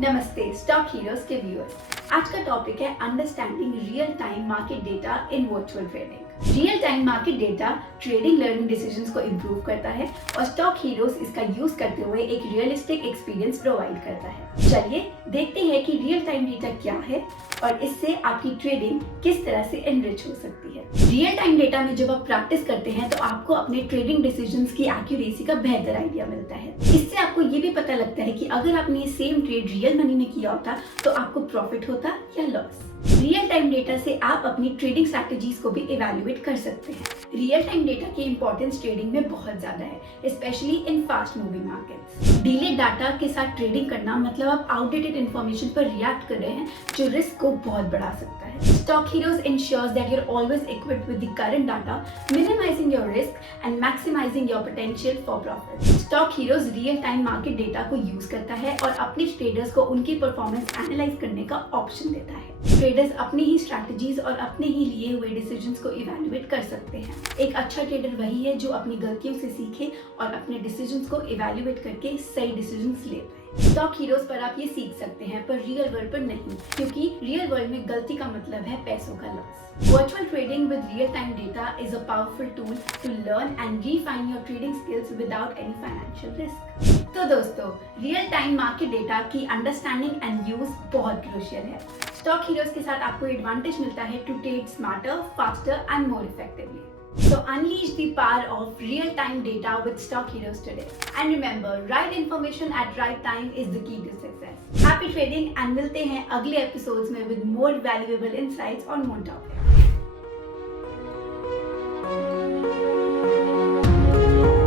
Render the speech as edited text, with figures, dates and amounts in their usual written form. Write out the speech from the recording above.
नमस्ते stock Heroes के viewers. आज का टॉपिक है understanding real time market data in virtual trading. Real time market data trading learning decisions को improve करता है और स्टॉक हीरोज इसका यूज करते हुए एक रियलिस्टिक एक्सपीरियंस प्रोवाइड करता है। चलिए देखते हैं कि रियल टाइम डेटा क्या है और इससे आपकी ट्रेडिंग किस तरह से एनरिच हो सकती है। रियल टाइम डेटा में जब आप प्रैक्टिस करते हैं तो आपको अपने ट्रेडिंग डिसीजंस की एक्यूरेसी का बेहतर आइडिया मिलता है। इससे आपको ये भी पता लगता है कि अगर आपने सेम ट्रेड रियल मनी में किया होता तो आपको प्रॉफिट होता या लॉस। रियल टाइम डेटा से आप अपनी ट्रेडिंग स्ट्रैटेजीज को भी इवैल्यूएट कर सकते हैं। रियल टाइम डेटा की इंपॉर्टेंस ट्रेडिंग में बहुत ज्यादा है, specially in fast moving markets. Delayed data के साथ ट्रेडिंग करना मतलब आप आउटडेटेड इंफॉर्मेशन पर रिएक्ट कर रहे हैं जो रिस्क को बहुत बढ़ा सकता है। Stock Heroes insures that you are always equipped with the current data, minimising your risk and maximising your potential for profit. Stock Heroes real time market data को यूज करता है और अपने ट्रेडर्स को उनकी परफॉर्मेंस एनालाइज करने का option देता है। ट्रेडर्स अपनी ही स्ट्रैटेजीज और अपने ही लिए हुए डिसीजंस को इवैल्यूएट कर सकते हैं। एक अच्छा ट्रेडर वही है जो अपनी गलतियों से सीखे और अपने डिसीजंस को इवैल्यूएट करके सही डिसीजंस ले पाए। स्टॉक हीरोज पर आप ये सीख सकते हैं पर रियल वर्ल्ड पर नहीं, क्योंकि रियल वर्ल्ड में गलती का मतलब है पैसों का loss. Virtual trading with real time data is a powerful tool to learn and refine your trading skills without any financial risk. तो दोस्तों, रियल टाइम मार्केट डेटा की अंडरस्टैंडिंग एंड यूज बहुत क्रूशियल है। स्टॉक हीरोज के साथ आपको advantage मिलता है to trade smarter, faster and more effectively. So unleash the power of real-time data with Stock Heroes today. And remember, right information at right time is the key to success. Happy trading and मिलते हैं अगले episodes में with more valuable insights on more topics.